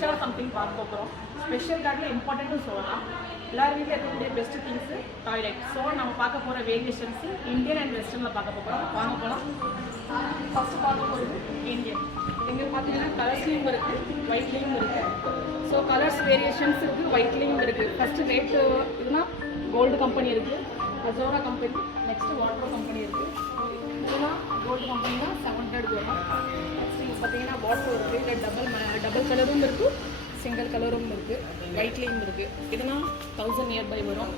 ஸ்பெஷலாக சம்திங் பார்க்க போகிறோம். ஸ்பெஷல் கார்டில் இம்பார்ட்டண்ட்னு சொல்லலாம். எல்லார் வீட்டில் இருக்கக்கூடிய பெஸ்ட் திங்ஸு டாய்லெட். ஸோ நம்ம பார்க்க போகிற வேரியேஷன்ஸு இந்தியன் அண்ட் வெஸ்டர்னில் பார்க்க போகிறோம். வாங்க போகலாம். ஃபஸ்ட்டு பார்க்க போகிறது இந்தியன். இங்கே பார்த்தீங்கன்னா கலர்ஸ்லேயும் இருக்குது, ஒயிட்லேயும் இருக்குது. ஸோ கலர்ஸ் வேரியேஷன்ஸ் இருக்குது, ஒயிட்லேயும் இருக்குது. ஃபஸ்ட்டு ரேட்டு இதுனா கோல்டு கம்பெனி இருக்குது, அசோரா கம்பெனி, நெக்ஸ்ட்டு வாட்டர் கம்பெனி இருக்குது. இதுனா கோல்டு கம்பெனினா 700 வரும். நெக்ஸ்ட் இங்கே பார்த்தீங்கன்னா வாட்டர் இருக்குது. இதில் டபுள் கலரும் இருக்குது, சிங்கிள் கலரும் இருக்குது, ஒயிட்லேயும் இருக்குது. இதுனா 1000 நியர்பை வரும்.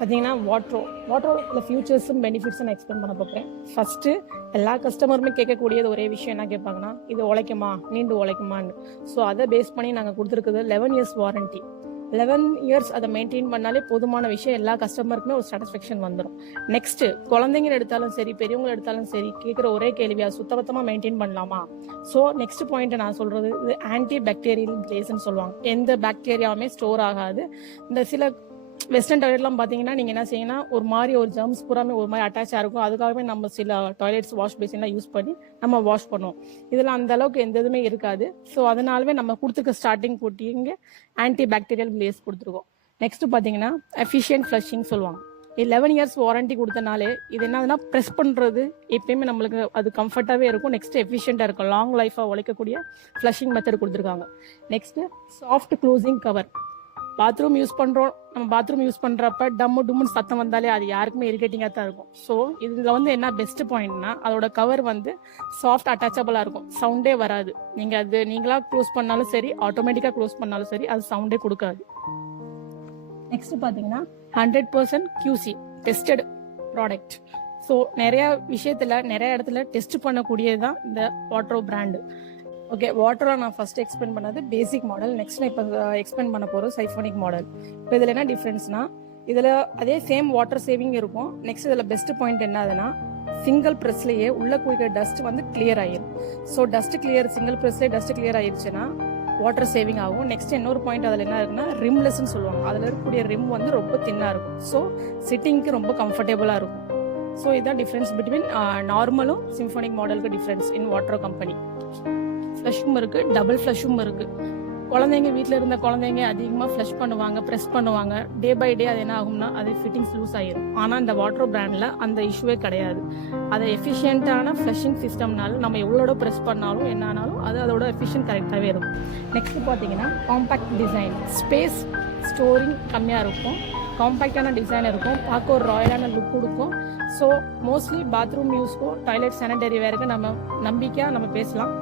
பார்த்தீங்கன்னா வாட்டரோட ஃபியூச்சர்ஸும் பெனிஃபிட்ஸும் நான் எக்ஸ்பிளைன் பண்ண போகிறேன். ஃபஸ்ட்டு எல்லா கஸ்டமருமே கேட்கக்கூடியது ஒரே விஷயம் என்ன கேட்பாங்கன்னா, இது உழைக்குமா, நீண்டு உழைக்குமான்னு. ஸோ அதை பேஸ் பண்ணி நாங்கள் கொடுத்துருக்குது 11 இயர்ஸ் வாரண்ட்டி. 11 இயர்ஸ் அதை மெயின்டைன் பண்ணாலே போதுமான விஷயம். எல்லா கஸ்டமருக்குமே ஒரு சாட்டிஸ்ஃபேக்ஷன் வந்துடும். நெக்ஸ்ட்டு குழந்தைங்க எடுத்தாலும் சரி, பெரியவங்க எடுத்தாலும் சரி, கேட்குற ஒரே கேள்வியாக சுத்தபத்தமாக மெயின்டைன் பண்ணலாமா. ஸோ நெக்ஸ்ட் பாயிண்ட்டை நான் சொல்கிறது, இது ஆன்டி பாக்டீரியல் கிளேஸ்ன்னு சொல்லுவாங்க. எந்த பாக்டீரியாவுமே ஸ்டோர் ஆகாது. இந்த சில வெஸ்டர்ன் டாய்லெட்லாம் பார்த்தீங்கன்னா நீங்கள் என்ன செய்யணும்னா, ஒரு மாதிரி ஒரு ஜெர்ம்ஸ் பூராமே ஒரு மாதிரி அட்டாச்சாக இருக்கும். அதுக்காகவே நம்ம சில டாய்லெட்ஸ் வாஷ் பேசின்லாம் யூஸ் பண்ணி நம்ம வாஷ் பண்ணுவோம். இதெல்லாம் அந்த அளவுக்கு எந்த இதுவுமே இருக்காது. ஸோ அதனாலவே நம்ம கொடுத்துருக்க ஸ்டார்டிங் போட்டிங்க ஆன்டி பாக்டீரியல் கிளேஸ் கொடுத்துருக்கோம். நெக்ஸ்ட் பார்த்தீங்கன்னா எஃபிஷியன்ட் ஃப்ளஷிங் சொல்லுவாங்க. 11 இயர்ஸ் வாரண்ட்டி கொடுத்தனாலே இது என்னதுன்னா, ப்ரெஸ் பண்ணுறது எப்பயுமே நம்மளுக்கு அது கம்ஃபர்ட்டாகவே இருக்கும். நெக்ஸ்ட் எஃபிஷியண்ட்டாக இருக்கும், லாங் லைஃபாக உழைக்கக்கூடிய ஃப்ளஷிங் மெத்தட் கொடுத்துருக்காங்க. Next soft closing cover. Bathroom use பண்ணுறோம், நம்ம பாத்ரூம் யூஸ் பண்ணுறப்ப டம்முன்னு சத்தம் வந்தாலே அது யாருக்குமே இரிட்டேட்டிங்காக தான் இருக்கும். ஸோ இதில் வந்து என்ன பெஸ்ட் பாயிண்ட்னா, அதோட கவர் வந்து சாஃப்ட் அட்டாச்சபிளாக இருக்கும், சவுண்டே வராது. நீங்கள் அது நீங்களாக க்ளோஸ் பண்ணாலும் சரி, ஆட்டோமேட்டிக்காக க்ளோஸ் பண்ணாலும் சரி, அது சவுண்டே கொடுக்காது. நெக்ஸ்ட் பார்த்தீங்கன்னா 100% QC டெஸ்டட் ப்ராடக்ட். ஸோ நிறைய இடத்துல டெஸ்ட் பண்ணக்கூடியது தான் இந்த வாட்டரோ பிராண்டு. ஓகே, வாட்டரா நான் ஃபர்ஸ்ட் எக்ஸ்பிளைன் பண்ணது பேசிக் மாடல். நெக்ஸ்ட் நான் இப்போ எக்ஸ்பிளைன் பண்ண போகிறது சைஃபோனிக் மாடல். இப்போ இதில் என்ன டிஃப்ரென்ஸ்னா, இதில் அதே சேம் வாட்டர் சேவிங் இருக்கும். நெக்ஸ்ட் இதில் பெஸ்ட் பாயிண்ட் என்னதுன்னா, சிங்கிள் ப்ரெஸ்லேயே உள்ள குடிக்கிற டஸ்ட் வந்து கிளியர் ஆகிடும். ஸோ டஸ்ட் கிளியர், சிங்கிள் ப்ரெஸ்லேயே டஸ்ட் கிளியர் ஆயிடுச்சுன்னா வாட்டர் சேவிங் ஆகும். நெக்ஸ்ட் இன்னொரு பாயிண்ட் அதில் என்ன இருக்குன்னா, ரிம்லெஸ்ன்னு சொல்லுவாங்க. அதில் இருக்கக்கூடிய ரிம் வந்து ரொம்ப தின்னாக இருக்கும். ஸோ சிட்டிங்க்கு ரொம்ப கம்ஃபர்டபுளாக இருக்கும். ஸோ இதுதான் டிஃப்ரென்ஸ் பிட்வீன் நார்மலும் சிம்ஃபோனிக் மாடலுக்கு டிஃப்ரென்ஸ் இன் வாட்டர் கம்பெனி. ஃப்ளஷும் இருக்குது, டபுள் ஃப்ளஷும் இருக்குது. குழந்தைங்க வீட்டில் இருந்த குழந்தைங்க அதிகமாக ஃப்ளஷ் பண்ணுவாங்க, ப்ரெஸ் பண்ணுவாங்க. டே பை டே அது என்ன ஆகும்னா, அது ஃபிட்டிங்ஸ் லூஸ் ஆகிடும். ஆனால் இந்த வாட்டர் பிராண்டில் அந்த இஷ்யூவே கிடையாது. அதை எஃபிஷியண்ட்டான ஃப்ளஷிங் சிஸ்டம்னால நம்ம எவ்வளோ ப்ரெஸ் பண்ணாலும் என்ன ஆனாலும் அது அதோட எஃபிஷியன்ட் கரெக்டாகவே இருக்கும். நெக்ஸ்ட் பார்த்தீங்கன்னா காம்பேக்ட் டிசைன். ஸ்பேஸ் ஸ்டோரிங் கம்மியாக இருக்கும், காம்பேக்டான டிசைன் இருக்கும், பார்க்க ஒரு ராயலான லுக் கொடுக்கும். ஸோ மோஸ்ட்லி பாத்ரூம் யூஸ்க்கும் டாய்லெட் சானிடரி வேருக்கு நம்ம நம்பிக்கையாக நம்ம பேசலாம்.